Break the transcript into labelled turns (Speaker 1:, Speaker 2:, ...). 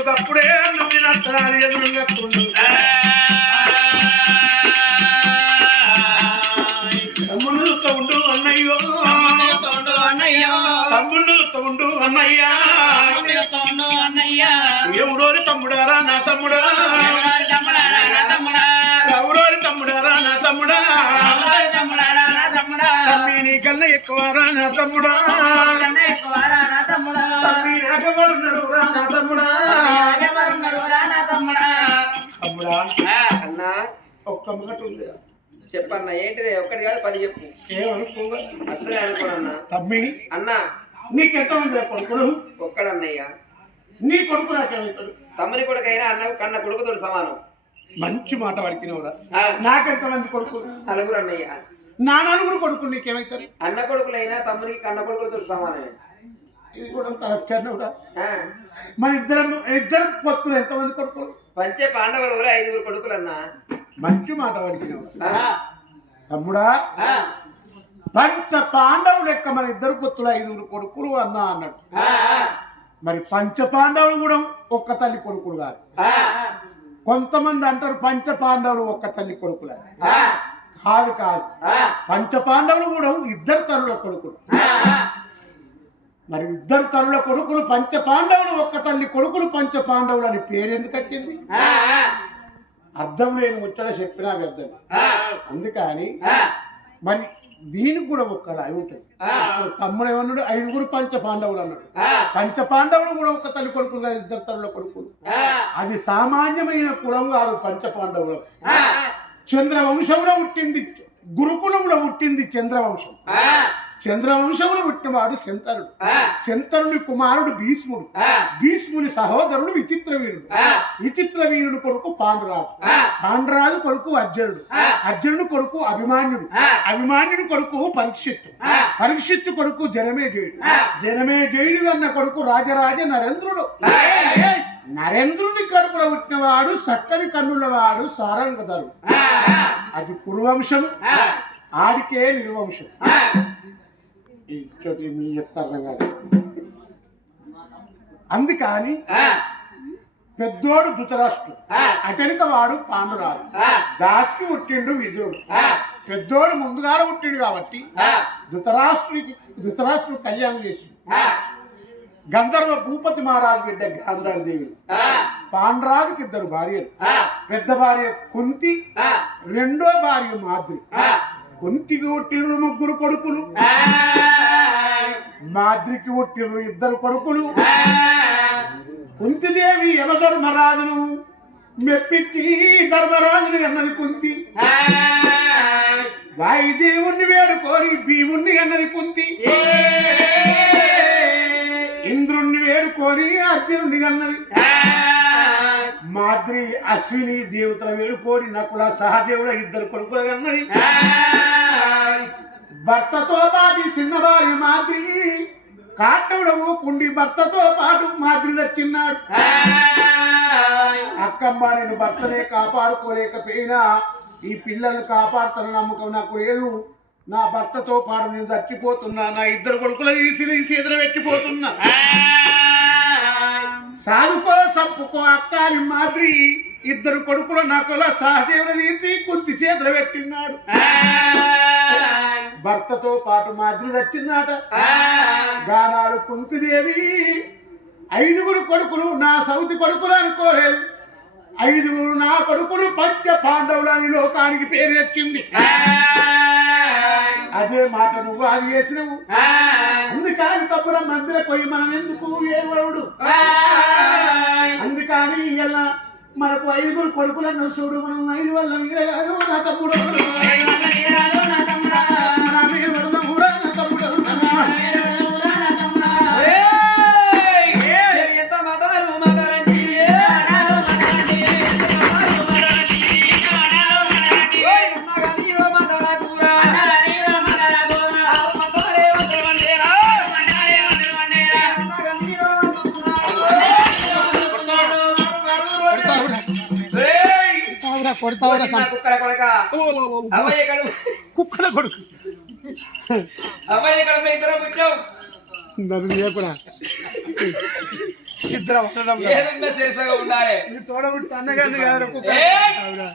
Speaker 1: అప్పుడే నువ్వు నచ్చరాలు ఎదురుగా తమ్ముళ్ళు తమ్ముడు అన్నయ్యో తమ్ముళ్ళు తమ్ముడు అన్నయ్యా ఎవరోరి తమ్ముడారా నా తమ్ముడా ఎవరోరి తమ్ముడారా నా తమ్ముడా తమ్మి నీ కన్నా ఎక్కువరా నా తమ్ముడా తమ్మి ఎగబడున్నారు రా నా తమ్ముడా తమ్ముడా
Speaker 2: అన్నా
Speaker 1: ఒక్క ముఖట ఉందిరా
Speaker 2: చెప్పన్నా ఏంటిది ఒక్కటి కాదు 10 చెప్పు
Speaker 1: ఏమనుకోవా
Speaker 2: అసలే అనుకోనన్నా
Speaker 1: తమ్మి
Speaker 2: అన్నా
Speaker 1: నీకెంతమంది కొడుకులు
Speaker 2: ఒక్కడన్నయ్య
Speaker 1: నీ కొడుకు నాకేమవుతాడు
Speaker 2: తమ్ముని కొడుకైనా అన్న కన్న కొడుకుతోడు సమానం
Speaker 1: మంచి మాట వాడికినవురా నాకెంతమంది కొడుకులు
Speaker 2: 4 అన్నయ్య
Speaker 1: నా 4 కొడుకులు నీకేమవుతారు
Speaker 2: అన్న కొడుకులైనా తమ్మునికి కన్న కొడుకులతో సమానమే
Speaker 1: ఇది కూడా కరెక్ట్ మన ఇద్దరం పొత్తులు ఎంతమంది కొడుకులు
Speaker 2: పంచే పాండవులు 5 కొడుకులన్నా
Speaker 1: మంచి మాట వాడికినవురా తమ్ముడా పంచ పాండవులు లెక్క మన ఇద్దరు పొత్తులు 5 కొడుకులు అన్నా అన్నట్టు మరి పంచ పాండవులు కూడా ఒక్క తల్లి కొడుకులు కాదు కొంతమంది అంటారు పంచ పాండవులు ఒక్క తల్లి కొడుకులు కాదు కాదు పంచ పాండవులు కూడా 2 తల్లుల కొడుకులు మరి 2 తల్లుల కొడుకులు పంచ పాండవులు ఒక్క తల్లి కొడుకులు పంచ పాండవులు అని పేరు ఎందుకు వచ్చింది అర్థం లేని ముచ్చట చెప్పినా వ్యర్థం అందుకని మరి దీనికి కూడా ఒక్క రాయి ఉంటుంది తమ్ముడు ఏమన్నాడు 5 పంచ పాండవులు అన్నాడు పంచ పాండవులు కూడా ఒక తల్లి కొడుకులు 2 తల్లుల కొడుకులు అది సామాన్యమైన కులం కాదు పంచ పాండవులు చంద్రవంశంలో పుట్టింది గురుకులంలో పుట్టింది చంద్రవంశం చంద్రవంశంలో పుట్టినవాడు శంతనుడు శంతనుని కుమారుడు భీష్ముడు భీష్ముని సహోదరుడు విచిత్రవీరుడు కొడుకు పాండురాజు కొడుకు అర్జునుడు కొడుకు అభిమాన్యుడు కొడుకు పరీక్షిత్తు కొడుకు జనమేజయుడు అన్న కొడుకు రాజరాజ నరేంద్రుని కడుపులో పుట్టినవాడు చక్కని కన్నులవాడు సారంగధరుడు అది కురువంశం ఆడికే నిర్వంశం చెప్తారు కాదు అందుకని పెద్దోడు ధృతరాష్ట్రుడు అటెనక వాడు పాండురాజు దాసికి పుట్టిండు విదురుడు పెద్దోడు ముందుగానే పుట్టిండు కాబట్టి ధృతరాష్ట్రుడు కళ్యాణం చేసిండు గంధర్వ భూపతి మహారాజు బిడ్డ గాంధారదేవి పాండురాజుకి 2 భార్యలు పెద్ద భార్య కుంతి రెండో భార్య మాద్రి కుంతికి పుట్టిన 3 కొడుకులు మాద్రికి పుట్టిన 2 కొడుకులు కుంతిదేవి యమధర్మరాజును మెప్పించి ధర్మరాజుని అన్నది కుంతి వాయుదేవుణ్ణి వేడుకోని భీముణ్ణి అన్నది కుంతి ఇంద్రుణ్ణి వేడుకోని అర్జునుడిని అన్నది మాద్రి అశ్విని దేవతల వేడుకోని నకుల సహదేవుల 2 కొడుకులు అన్నది భర్తతో పాటు చిన్న భార్య మాద్రి కాటవుడవు కుండి భర్తతో పాటు మాద్రి దచ్చిన్నాడు అక్కమ్మ నేను భర్తనే కాపాడుకోలేకపోయినా ఈ పిల్లల్ని కాపాడుతున్న నమ్మకం నాకు లేదు నా భర్తతో పాటు నేను చచ్చిపోతున్నా నా 2 కొడుకులు తీసి ఎదురు పెట్టిపోతున్నా సాధుకో సంపుకో అక్క అని మాదిరి 2 కొడుకులు నకుల సహదేవులు తీసి కుంతి చేతులు పెట్టినాడు భర్తతో పాటు మాదిరి వచ్చిందట గానాడు కుంతిదేవి 5 కొడుకులు నా సౌతి కొడుకులు అనుకోలేదు 5 నా కొడుకులు పంచ పాండవులు అని లోకానికి పేరు వచ్చింది అదే మాట నువ్వు అది చేసినవు అందుకని తప్పుడు మందిర పోయి మనం ఎందుకు ఏవరుడు అందుకని ఇలా మనకు 5 కొడుకులను చూడు మనం 5 వల్ల మీద కాదు నా తమ్ముడు కుక్కల కొడుకు
Speaker 2: అమ్మాయి
Speaker 1: ఇద్దరం ఉండడం
Speaker 3: ఏదున్నా సరిసగా ఉండాలి
Speaker 1: తోడబుట్టి అన్నగారిని కాదు
Speaker 3: ఏయ్!